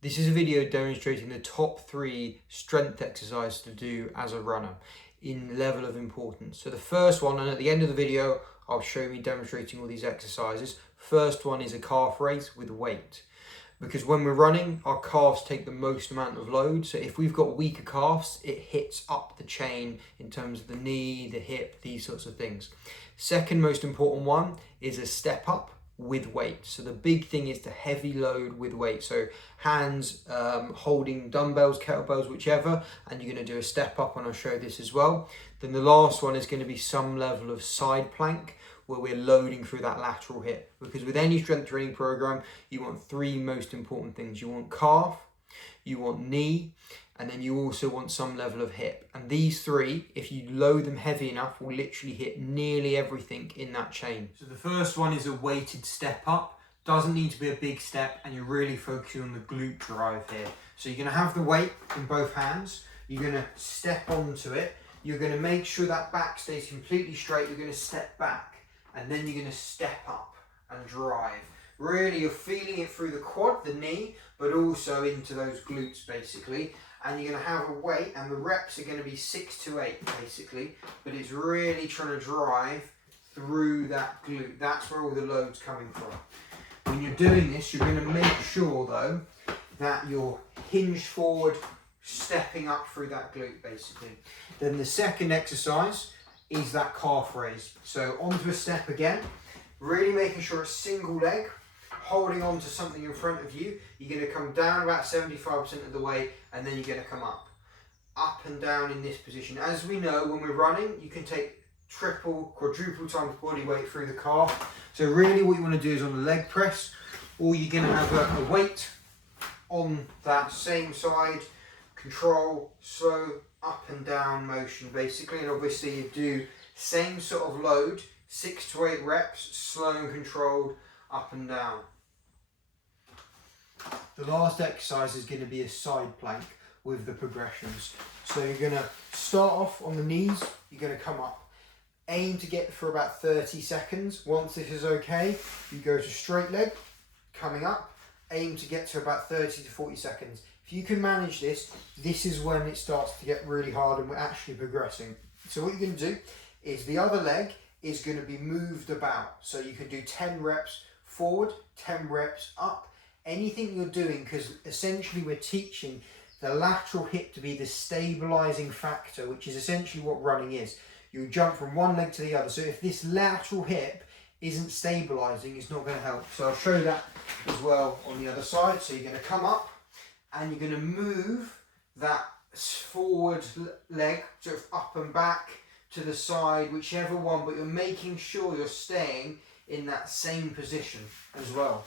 This is a video demonstrating the top 3 strength exercises to do as a runner in level of importance. So the first one, and at the end of the video, I'll show me demonstrating all these exercises. First one is a calf raise with weight. Because when we're running, our calves take the most amount of load. So if we've got weaker calves, it hits up the chain in terms of the knee, the hip, these sorts of things. Second most important one is a step up with weight. So the big thing is to heavy load with weight. So hands holding dumbbells, kettlebells, whichever, and you're going to do a step up, and I'll show this as well. Then the last one is going to be some level of side plank where we're loading through that lateral hip. Because with any strength training program, you want 3 most important things. You want calf, you want knee, and then you also want some level of hip. And these 3, if you load them heavy enough, will literally hit nearly everything in that chain. So the first one is a weighted step up. Doesn't need to be a big step, and you're really focusing on the glute drive here. So you're gonna have the weight in both hands. You're gonna step onto it. You're gonna make sure that back stays completely straight. You're gonna step back, and then you're gonna step up and drive. Really, you're feeling it through the quad, the knee, but also into those glutes basically. And you're going to have a weight, and the reps are going to be 6 to 8 basically, but it's really trying to drive through that glute. That's where all the load's coming from. When you're doing this, you're going to make sure though that you're hinged forward, stepping up through that glute basically. Then the second exercise is that calf raise. So onto a step again, really making sure it's single leg, holding on to something in front of you. You're going to come down about 75% of the way, and then you're going to come up and down in this position. As we know, when we're running, you can take triple, quadruple times body weight through the calf. So really what you want to do is on the leg press, or you're going to have a weight on that same side, control, slow up and down motion basically. And obviously you do same sort of load, 6 to 8 reps, slow and controlled, up and down. The last exercise is going to be a side plank with the progressions. So you're going to start off on the knees, you're going to come up. Aim to get for about 30 seconds. Once this is okay, you go to straight leg, coming up. Aim to get to about 30 to 40 seconds. If you can manage this, this is when it starts to get really hard and we're actually progressing. So what you're going to do is the other leg is going to be moved about. So you can do 10 reps forward, 10 reps up. Anything you're doing, because essentially we're teaching the lateral hip to be the stabilizing factor, which is essentially what running is. You jump from one leg to the other. So if this lateral hip isn't stabilizing, it's not going to help. So I'll show that as well on the other side. So you're going to come up and you're going to move that forward leg sort of up and back to the side, whichever one, but you're making sure you're staying in that same position as well.